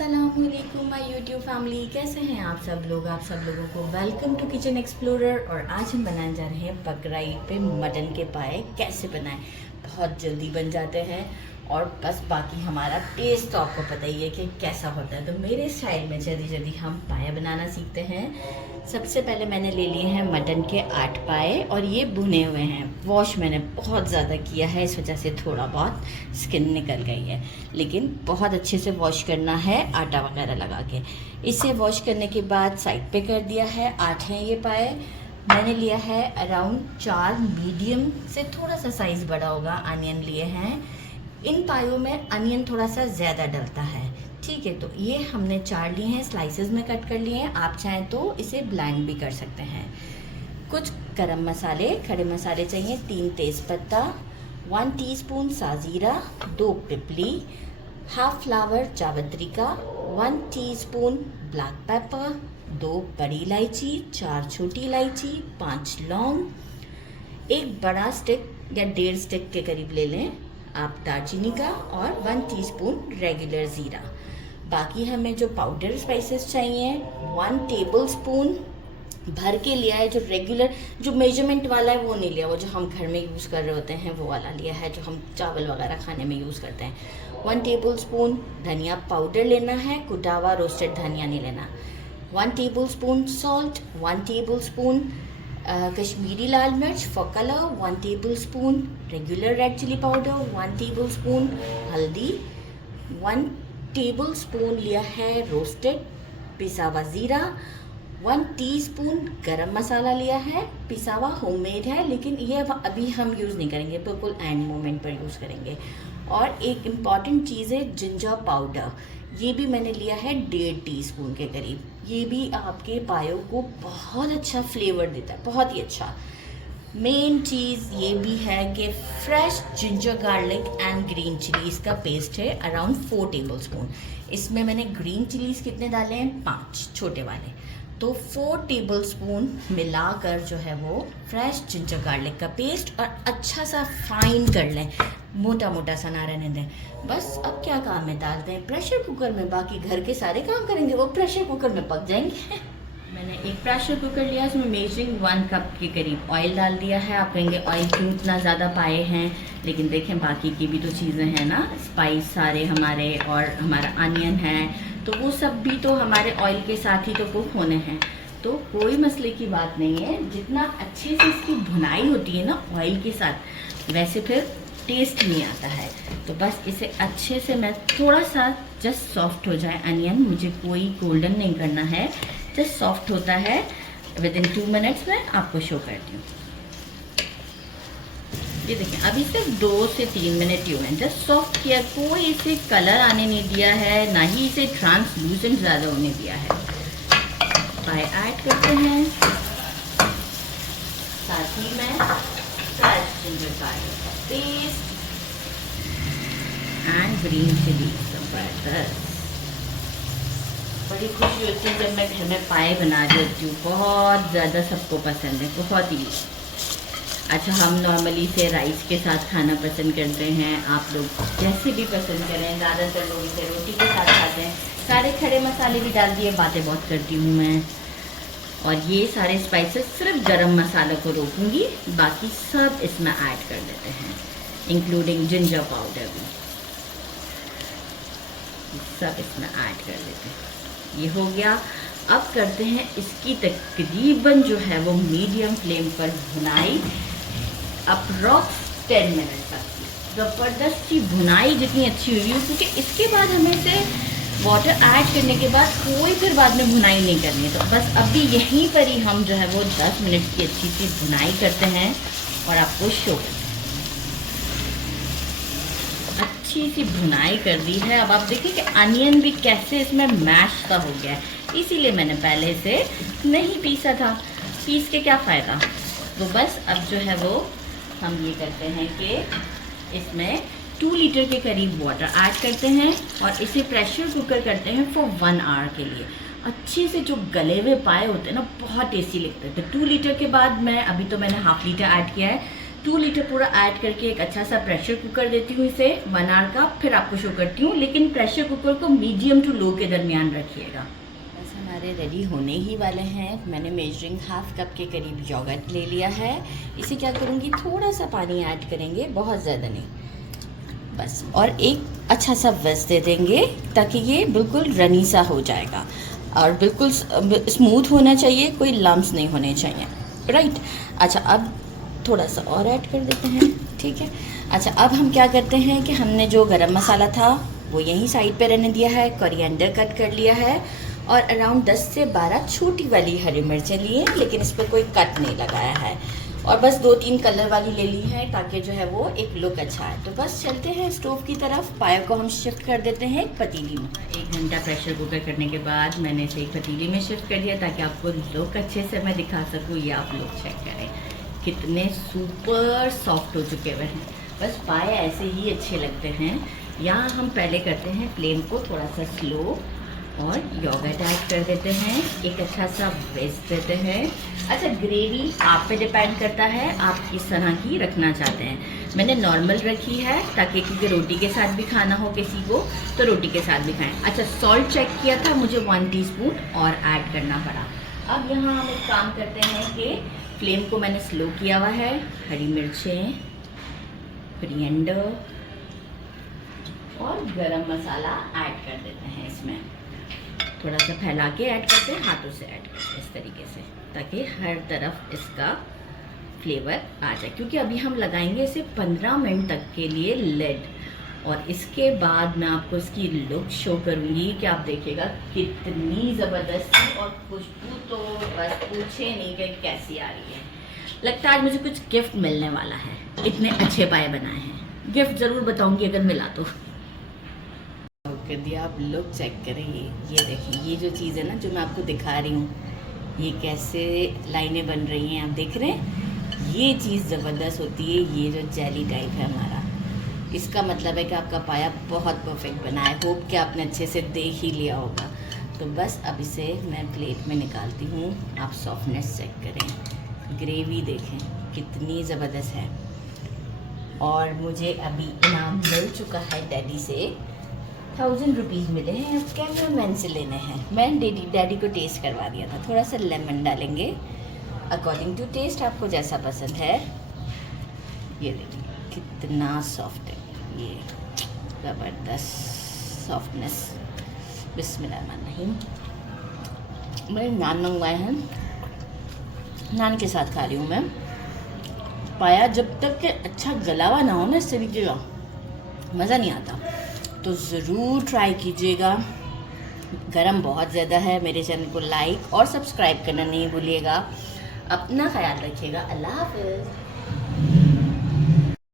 अस्सलामुअलैकुम my YouTube family, कैसे हैं आप सब लोग। आप सब लोगों को वेलकम टू किचन एक्सप्लोरर। और आज हम बनाने जा रहे हैं बकरा ईद पे मटन के पाए। कैसे बनाएं, बहुत जल्दी बन जाते हैं और बस बाकी हमारा टेस्ट तो आपको पता ही है कि कैसा होता है। तो मेरे स्टाइल में जल्दी जल्दी हम पाए बनाना सीखते हैं। सबसे पहले मैंने ले लिए हैं मटन के 8 पाए और ये भुने हुए हैं। वॉश मैंने बहुत ज़्यादा किया है, इस वजह से थोड़ा बहुत स्किन निकल गई है, लेकिन बहुत अच्छे से वॉश करना है आटा वगैरह लगा के। इसे वॉश करने के बाद साइड पे कर दिया है। 8 हैं ये पाए। मैंने लिया है अराउंड 4 मीडियम से थोड़ा सा साइज़ बड़ा होगा अनियन लिए हैं। इन पायों में अनियन थोड़ा सा ज़्यादा डलता है, ठीक है। तो ये हमने 4 लिए हैं, स्लाइसेस में कट कर लिए हैं। आप चाहें तो इसे ब्लेंड भी कर सकते हैं। कुछ गरम मसाले, खड़े मसाले चाहिए। 3 तेज़पत्ता, 1 टीस्पून साजीरा, 2 पिपली, हाफ फ्लावर जावित्री का, 1 टीस्पून ब्लैक पेपर, 2 बड़ी इलायची, 4 छोटी इलायची, 5 लौंग, 1 बड़ा स्टिक या 1.5 स्टिक के करीब ले लें आप दालचीनी का, और 1 टीस्पून रेगुलर ज़ीरा। बाकी हमें जो पाउडर स्पाइसेस चाहिए 1 टेबल स्पून भर के लिया है। जो रेगुलर जो मेजरमेंट वाला है वो नहीं लिया, वो जो हम घर में यूज़ कर रहे होते हैं वो वाला लिया है, जो हम चावल वगैरह खाने में यूज़ करते हैं। 1 टेबल स्पून धनिया पाउडर लेना है, कुटा हुआ रोस्टेड धनिया नहीं लेना। 1 tablespoon salt, 1 tablespoon Kashmiri लाल मिर्च for colour, 1 tablespoon regular red chilli powder, 1 tablespoon हल्दी, 1 टेबल स्पून लिया है रोस्टेड पिसा हुआ ज़ीरा, 1 टीस्पून गरम मसाला लिया है, पिसा हुआ होममेड है, लेकिन ये अभी हम यूज़ नहीं करेंगे, बिल्कुल एंड मोमेंट पर यूज़ करेंगे। और एक इम्पॉर्टेंट चीज़ है जिंजर पाउडर, ये भी मैंने लिया है 1.5 टीस्पून के करीब। ये भी आपके पायों को बहुत अच्छा फ्लेवर देता है, बहुत ही अच्छा। मेन चीज़ ये भी है कि fresh ginger garlic and green chillies का पेस्ट है अराउंड 4 टेबल स्पून। इसमें मैंने ग्रीन चिलीज कितने डाले हैं, 5 छोटे वाले। तो 4 टेबल स्पून मिलाकर जो है वो फ्रेश जिंजर गार्लिक का पेस्ट, और अच्छा सा फाइन कर लें, मोटा मोटा सा ना रहने दें। बस अब क्या काम है, डालते हैं प्रेशर कुकर में। बाकी घर के सारे काम करेंगे वो प्रेशर कुकर में पक जाएंगे। मैंने एक प्रेशर कुकर लिया, उसमें मेजरिंग 1 कप के करीब ऑयल डाल दिया है। आप कहेंगे ऑयल क्यों इतना ज़्यादा पाए हैं, लेकिन देखें बाकी की भी तो चीज़ें हैं ना, स्पाइस सारे हमारे, और हमारा अनियन है, तो वो सब भी तो हमारे ऑयल के साथ ही तो कुक होने हैं। तो कोई मसले की बात नहीं है, जितना अच्छे से इसकी भुनाई होती है ना ऑयल के साथ, वैसे फिर टेस्ट नहीं आता है। तो बस इसे अच्छे से मैं थोड़ा सा जस्ट सॉफ्ट हो जाए अनियन, मुझे कोई गोल्डन नहीं करना है, जस्ट सॉफ्ट होता है। विदिन 2 मिनट्स में आपको शो करती हूँ। ये देखिए अभी सिर्फ 2 से 3 मिनट ही हुए हैं, जस्ट सॉफ्ट किया, कोई इसे कलर आने नहीं दिया है, ना ही इसे ट्रांसलूसेंट ज़्यादा होने दिया है। पाए ऐड करते हैं, साथ ही में फ्रेश जिंजर गार्लिक का पेस्ट एंड ग्रीन चिली जबरदस्त। बड़ी खुशी होती है जब मैं घर में पाए बना रही होती हूँ, बहुत ज़्यादा सबको पसंद है, बहुत ही। अच्छा, हम नॉर्मली इसे राइस के साथ खाना पसंद करते हैं, आप लोग जैसे भी पसंद करें, ज़्यादातर लोग इसे रोटी के साथ खाते हैं। सारे खड़े मसाले भी डाल दिए, बातें बहुत करती हूँ मैं। और ये सारे स्पाइसेस सिर्फ गरम मसाला को रोकूंगी, बाकी सब इसमें ऐड कर देते हैं, इंक्लूडिंग जिंजर पाउडर भी, सब इसमें ऐड कर देते हैं। ये हो गया। अब करते हैं इसकी तकरीबन जो है वो मीडियम फ्लेम पर भुनाई, अप्रॉक्स 10 मिनट तक। ज़बरदस्त की भुनाई जितनी अच्छी हुई है, क्योंकि इसके बाद हमें इसे वाटर ऐड करने के बाद कोई फिर बाद में भुनाई नहीं करनी है। तो बस अभी यहीं पर ही हम जो है वो 10 मिनट की अच्छी सी भुनाई करते हैं और आपको शो करते हैं। अच्छी सी भुनाई कर दी है। अब आप देखिए कि अनियन भी कैसे इसमें मैश सा हो गया है, इसीलिए मैंने पहले से नहीं पीसा था, पीस के क्या फ़ायदा। तो बस अब जो है वो हम ये करते हैं कि इसमें 2 लीटर के करीब वाटर ऐड करते हैं और इसे प्रेशर कुकर करते हैं फॉर 1 आवर के लिए। अच्छे से जो गले हुए पाए होते हैं ना, बहुत टेस्टी लगते हैं। तो 2 लीटर के बाद मैं अभी तो मैंने हाफ लीटर ऐड किया है, 2 लीटर पूरा ऐड करके एक अच्छा सा प्रेशर कुकर देती हूँ इसे 1 आवर का, फिर आपको शो करती हूँ। लेकिन प्रेशर कुकर को मीडियम टू लो के दरमियान रखिएगा। बस हमारे रेडी होने ही वाले हैं। मैंने मेजरिंग हाफ कप के करीब योगर्ट ले लिया है। इसे क्या करूँगी, थोड़ा सा पानी ऐड करेंगे, बहुत ज़्यादा नहीं बस, और एक अच्छा सा विस्क दे देंगे ताकि ये बिल्कुल रनी सा हो जाएगा और बिल्कुल स्मूथ होना चाहिए, कोई लम्स नहीं होने चाहिए, राइट। अच्छा, अब थोड़ा सा और ऐड कर देते हैं, ठीक है। अच्छा, अब हम क्या करते हैं कि हमने जो गरम मसाला था वो यहीं साइड पे रहने दिया है, कोरिएंडर कट कर लिया है और अराउंड 10 से 12 छोटी वाली हरी मिर्चें लिए, लेकिन इस पर कोई कट नहीं लगाया है, और बस 2-3 कलर वाली ले ली है ताकि जो है वो एक लुक अच्छा है। तो बस चलते हैं स्टोव की तरफ। पाया को हम शिफ्ट कर देते हैं एक पतीली में। 1 घंटा प्रेशर कुकर करने के बाद मैंने इसे एक पतीली में शिफ्ट कर दिया ताकि आपको लुक अच्छे से मैं दिखा सकूँ। ये आप लोग चेक करें कितने सुपर सॉफ्ट हो चुके हुए हैं। बस पाए ऐसे ही अच्छे लगते हैं। यहाँ हम पहले करते हैं फ्लेम को थोड़ा सा स्लो और योगर्ट ऐड कर देते हैं, एक अच्छा सा विस्क देते हैं। अच्छा, ग्रेवी आप पे डिपेंड करता है आप किस तरह की रखना चाहते हैं। मैंने नॉर्मल रखी है ताकि क्योंकि रोटी के साथ भी खाना हो किसी को तो रोटी के साथ भी खाएं। अच्छा, सॉल्ट चेक किया था, मुझे 1 टीस्पून और ऐड करना पड़ा। अब यहाँ हम एक काम करते हैं कि फ्लेम को मैंने स्लो किया हुआ है। हरी मिर्चें, कोरिएंडर और गरम मसाला ऐड कर देते हैं इसमें। थोड़ा सा फैला के ऐड करते हैं, हाथों से ऐड करते हैं इस तरीके से ताकि हर तरफ इसका फ्लेवर आ जाए, क्योंकि अभी हम लगाएंगे इसे 15 मिनट तक के लिए लिड, और इसके बाद मैं आपको इसकी लुक शो करूँगी कि आप देखिएगा कितनी ज़बरदस्त, और खुशबू तो बस पूछे नहीं कि कैसी आ रही है। लगता है आज मुझे कुछ गिफ्ट मिलने वाला है, इतने अच्छे पाए बनाए हैं। गिफ्ट ज़रूर बताऊँगी अगर मिला तो। कर दिया, आप लुक चेक करें। ये देखें, ये जो चीज़ है ना जो मैं आपको दिखा रही हूँ, ये कैसे लाइनें बन रही हैं आप देख रहे हैं। ये चीज़ ज़बरदस्त होती है। ये जो जेली टाइप है हमारा, इसका मतलब है कि आपका पाया बहुत परफेक्ट बना है। होप कि आपने अच्छे से देख ही लिया होगा। तो बस अब इसे मैं प्लेट में निकालती हूँ। आप सॉफ्टनेस चेक करें, ग्रेवी देखें कितनी ज़बरदस्त है। और मुझे अभी इनाम मिल चुका है डैडी से, 1000 रुपीज़ मिले हैं। अब कैमरा मैन से लेने हैं। मैं डैडी को टेस्ट करवा दिया था। थोड़ा सा लेमन डालेंगे अकॉर्डिंग टू टेस्ट, आपको जैसा पसंद है। ये देखिए कितना सॉफ्ट है, ये ज़बरदस्त सॉफ्टनेस। बिस्मिल्लाहिर्रहमानिर्रहीम। मैंने नान मंगवाए हैं, नान के साथ खा रही हूँ मैं। पाया जब तक कि अच्छा गला हुआ ना हो ना इस तरीके का, मज़ा नहीं आता। तो ज़रूर ट्राई कीजिएगा। गरम बहुत ज़्यादा है। मेरे चैनल को लाइक और सब्सक्राइब करना नहीं भूलिएगा। अपना ख्याल रखिएगा। अल्लाह हाफ़िज़।